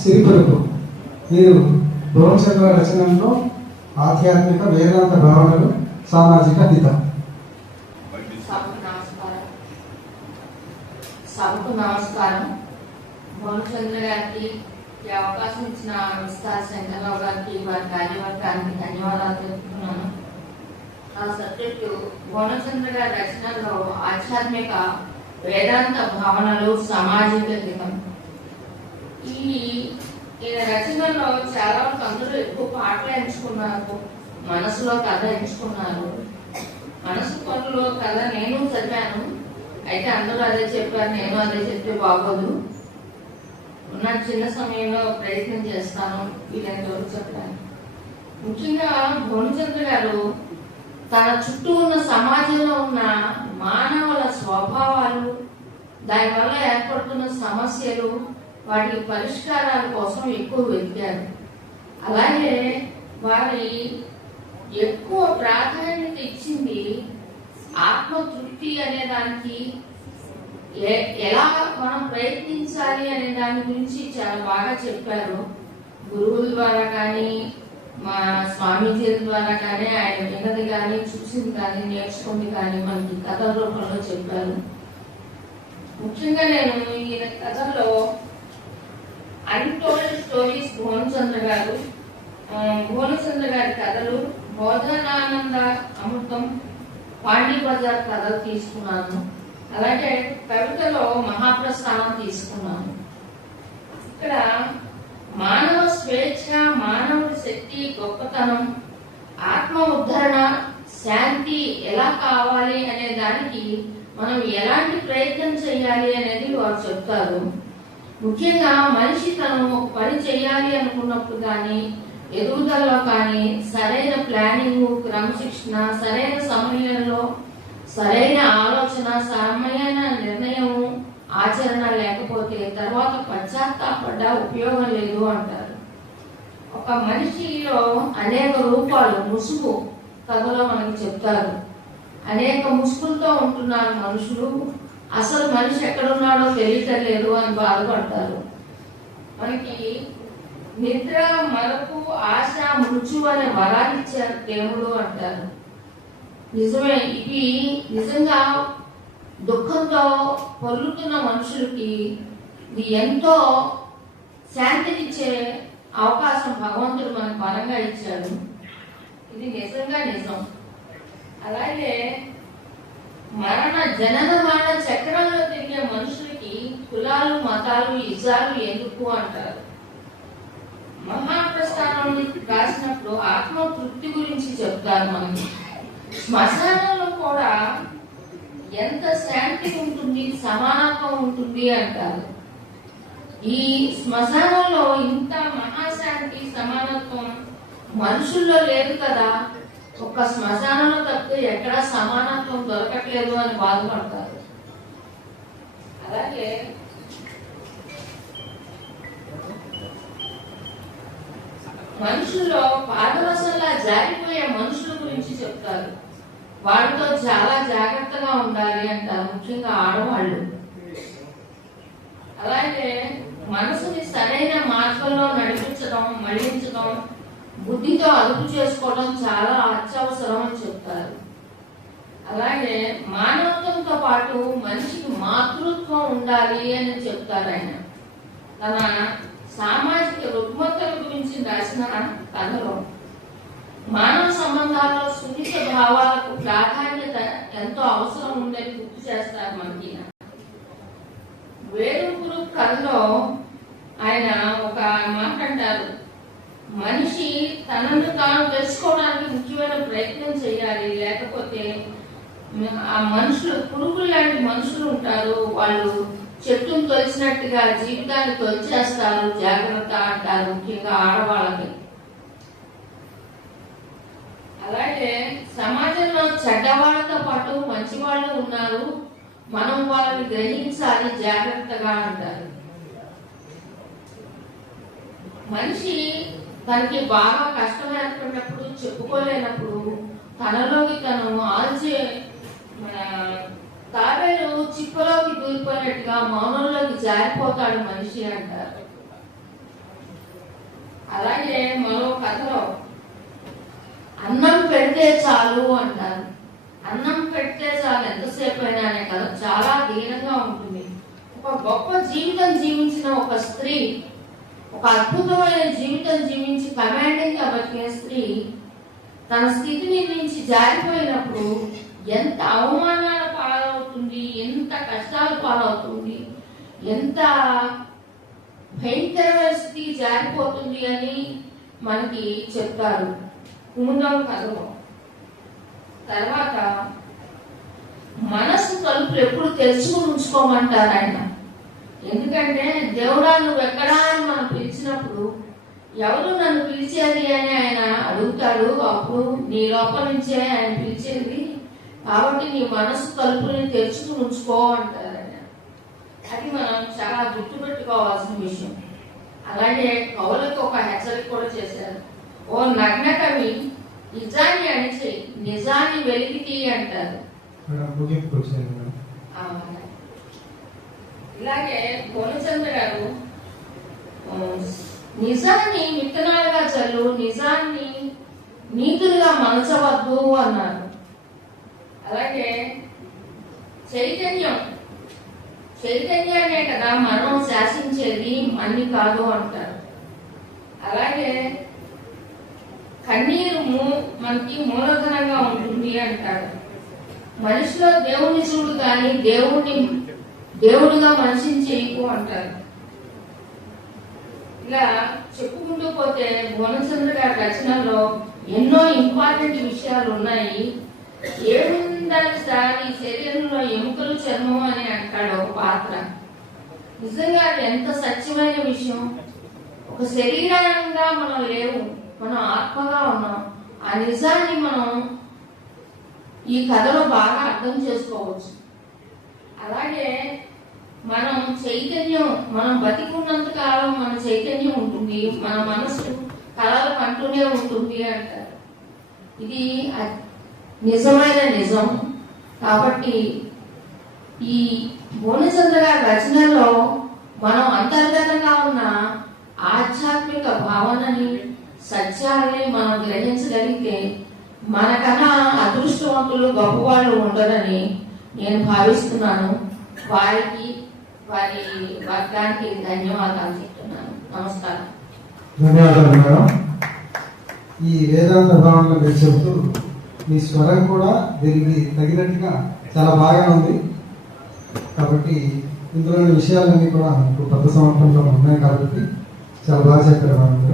సిరిపురుగు వీరు భువనచంద్ర రచనలో ఆధ్యాత్మిక వేదాంత భావనలు సామాజిక హితం. సభకు నమస్కారం. భువనచంద్ర గారికి ఈ అవకాశం ఇచ్చిన విస్తార శంకర్రావు గారికి, వారి కార్యవర్గానికి ధన్యవాదాలు తెలుపుతున్నాను. ఆ సబ్జెక్టు భువనచంద్ర గారి రచనలో ఆధ్యాత్మిక వేదాంత భావనలు సామాజిక హితం. ఈ రచనలో చాలా అందరూ ఎక్కువ పాటలు ఎంచుకున్నారు, మనసులో కథ ఎంచుకున్నారు. మనసు పనులో కథ నేను చదివాను, అయితే అందరూ అదే చెప్పారు, నేను అదే చెప్తే బాగోదు. ఉన్న చిన్న సమయంలో ప్రయత్నం చేస్తాను వీళ్ళంతవరకు చెప్పాను. ముఖ్యంగా భువనచంద్ర గారు తన చుట్టూ ఉన్న సమాజంలో ఉన్న మానవుల స్వభావాలు, దానివల్ల ఏర్పడుతున్న సమస్యలు, వాటి పరిష్కారాల కోసం ఎక్కువ వెతికారు. అలాగే వారి ఎక్కువ ప్రాధాన్యత ఇచ్చింది ఆత్మతృప్తి అనే దానికి, ఎలా మనం ప్రయత్నించాలి అనే దాని గురించి చాలా బాగా చెప్పారు. గురువుల ద్వారా కానీ, మా స్వామీజీల ద్వారా కానీ, ఆయన విన్నది కానీ, చూసింది కానీ, నేర్చుకుంది కానీ మనకి కథల రూపంలో చెప్పారు. ముఖ్యంగా నేను ఈ కథలో అన్టోల్డ్ స్టోరీస్ భువనచంద్ర గారి కథలు, బోధనానంద అమృతం, పాండీ బజార్ కథలు తీసుకున్నాను. అలాగే కవితలో మహాప్రస్థానం తీసుకున్నాను. ఇక్కడ మానవ స్వేచ్ఛ, మానవుడి శక్తి, గొప్పతనం, ఆత్మ ఉద్ధరణ, శాంతి ఎలా కావాలి అనే దానికి మనం ఎలాంటి ప్రయత్నం చేయాలి అనేది వారు చెప్తారు. ముఖ్యంగా మనిషి తను ఒక పని చేయాలి అనుకున్నప్పుడు కానీ, ఎదుగుదలలో కానీ సరైన ప్లానింగ్, క్రమశిక్షణ, సరైన సమయంలో సరైన ఆలోచన, సరైన నిర్ణయము, ఆచరణ లేకపోతే తర్వాత పశ్చాత్తాపడ్డా ఉపయోగం లేదు అంటారు. ఒక మనిషిలో అనేక రూపాలు, ముసుగు కథలో మనకి చెప్తారు. అనేక ముసుగులతో ఉంటున్నారు మనుషులు, అసలు మనిషి ఎక్కడున్నాడో తెలియటలేదు అని బాధపడతారు. మనకి నిద్ర, మరపు, ఆశ, మృత్యు అనే వరాలు ఇచ్చారు దేవుడు అంటారు. నిజమే, ఇవి నిజంగా దుఃఖంతో పొర్లుతున్న మనుషులకి ఇది ఎంతో శాంతినిచ్చే అవకాశం భగవంతుడు మనకు వరంగా ఇచ్చాడు. ఇది నిజంగా నిజం. అలాగే జనన మరణ చక్రంలో తిరిగే మనుషులకి కులాలు, మతాలు, ఇజాలు ఎందుకు అంటారు. మహాప్రస్థానం రాసినప్పుడు ఆత్మతృప్తి గురించి చెప్తారు. మనకి శ్మశానంలో కూడా ఎంత శాంతి ఉంటుంది, సమానత్వం ఉంటుంది అంటారు. ఈ శ్మశానంలో ఇంత మహాశాంతి, సమానత్వం మనుషుల్లో లేదు కదా. ఒక్క శ్మశానంలో తప్పితే ఎక్కడ సమానత్వం దొరకట్లేదు అని బాధపడతారు. అలాగే మనుషుల్లో పాదరసంలా జారిపోయే మనుషుల గురించి చెప్తారు. వాటితో చాలా జాగ్రత్తగా ఉండాలి అంటారు, ముఖ్యంగా ఆడవాళ్ళు. అలాగే మనసుని సరైన మార్గంలో నడిపించడం, మళ్లించడం, బుద్ధితో అదుపు చేసుకోవడం చాలా అత్యవసరం అని చెప్తారు. అలాగే మానవత్వంతో పాటు మనిషికి మాతృత్వం ఉండాలి అని చెప్తారు. ఆయన తన సామాజిక రుగ్మతల గురించి రాసిన కథలో మానవ సంబంధాల్లో సున్నిత భావాలకు ప్రాధాన్యత ఎంతో అవసరం ఉందని గుర్తు చేస్తారు మనకి. వేరుపురు కథలో ఆయన ఒక మాట అంటారు, మనిషి తనను తాను తెలుసుకోవడానికి ముఖ్యమైన ప్రయత్నం చేయాలి, లేకపోతే ఆ మనుషులు పురుగులు లాంటి మనుషులు ఉంటారు, వాళ్ళు చెట్టును తొలిచినట్టుగా జీవితాన్ని తొలిచేస్తారు, జాగ్రత్త అంటారు, ముఖ్యంగా ఆడవాళ్ళకి. అలాగే సమాజంలో చెడ్డవాళ్ళతో పాటు మంచి వాళ్ళు ఉన్నారు, మనం వాళ్ళని గ్రహించాలి జాగ్రత్తగా అంటారు. మనిషి తనకి బాగా కష్టం ఏర్పడినప్పుడు, చెప్పుకోలేనప్పుడు తనలోకి తను ఆల్చే తాబేలు చిప్పలోకి దూరిపోయినట్టుగా మౌనంలోకి జారిపోతాడు మనిషి అంటారు. అలాగే మరో కథలో అన్నం పెడితే చాలు అంటారు. అన్నం పెడితే చాలు ఎంతసేపు అయినా అనే కథ చాలా దీనంగా ఉంటుంది. ఒక గొప్ప జీవితం జీవించిన ఒక స్త్రీ, ఒక అద్భుతమైన జీవితం జీవించి కమాండింగ్ గా బతికే స్త్రీ తన స్థితిని నుంచి జారిపోయినప్పుడు ఎంత అవమానాల పాలవుతుంది, ఎంత కష్టాలు పాలవుతుంది, ఎంత భయంకరమైన స్థితికి జారిపోతుంది అని మనకి చెప్తారు కుముదం కథలో. తర్వాత మనసు తలుపులు ఎప్పుడు తెరుచుకుని ఉంచుకోమంటారు ఆయన. ఎందుకంటే దేవుడా నువ్వు ఎక్కడా అని మనం పిలిచినప్పుడు ఎవరు నన్ను పిలిచేది అని ఆయన అడుగుతాడు. అప్పుడు నీ లోపల నుంచే ఆయన పిలిచేది, కాబట్టి నీ మనసు తలుపుని తెరుచుకుని ఉంచుకో అంటారు ఆయన. అది మనం చాలా గుర్తుపెట్టుకోవాల్సిన విషయం. అలాగే కవులకు ఒక హెచ్చరిక కూడా చేశారు. ఓ నగ్న కవి నిజాన్ని అణిచి నిజాన్ని వెలికి అంటారు. ఇలాగే పూర్ణచంద్ర గారు నిజాన్ని విత్తనాలుగా చల్లు, నిజాన్ని నీతులుగా మలచవద్దు అన్నారు. అలాగే చైతన్యాన్నే కదా మనం శాసించేది, మన్ని కాదు అంటారు. అలాగే కన్నీరు మనకి మూలధనంగా ఉంటుంది అంటారు. మనిషిలో దేవుణ్ణి చూడు కానీ దేవుడిగా మనిషిని చేయకు అంటారు. ఇలా చెప్పుకుంటూ పోతే భువనచంద్ర గారి రచనలో ఎన్నో ఇంపార్టెంట్ విషయాలు ఉన్నాయి. ఏముందని సార్ ఈ శరీరంలో ఎముకలు చర్మం అని అంటాడు ఒక పాత్ర. నిజంగా అది ఎంత సత్యమైన విషయం. ఒక శరీరంగా మనం లేవు, మనం ఆత్మగా ఉన్నాం. ఆ నిజాన్ని మనం ఈ కథలో బాగా అర్థం చేసుకోవచ్చు. అలాగే మనం చైతన్యం, మనం బతికున్నంత కాలం మన చైతన్యం ఉంటుంది, మన మనసు కళలు కంటూనే ఉంటుంది అంటారు. ఇది నిజమైన నిజం. కాబట్టి ఈ భువనచంద్ర గారి రచనలో మనం అంతర్గతంగా ఉన్న ఆధ్యాత్మిక భావనని, సత్యాలని మనం గ్రహించగలిగితే మనకన్నా అదృష్టవంతులు గొప్పవాళ్ళు ఉండరని నేను భావిస్తున్నాను. వారికి, వారి వర్గానికి ధన్యవాదాలు చెప్తున్నాను. నమస్కారం. ధన్యవాదాలు మేడం. ఈ వేదాంత భావనలో మీరు చెబుతూ మీ స్వరం కూడా దీనికి తగినట్టుగా చాలా బాగా ఉంది. కాబట్టి ఇందులోని విషయాలన్నీ కూడా పెద్ద సమర్పణలో ఉన్నాయి కాబట్టి చాలా బాగా చెప్పారు మేడం.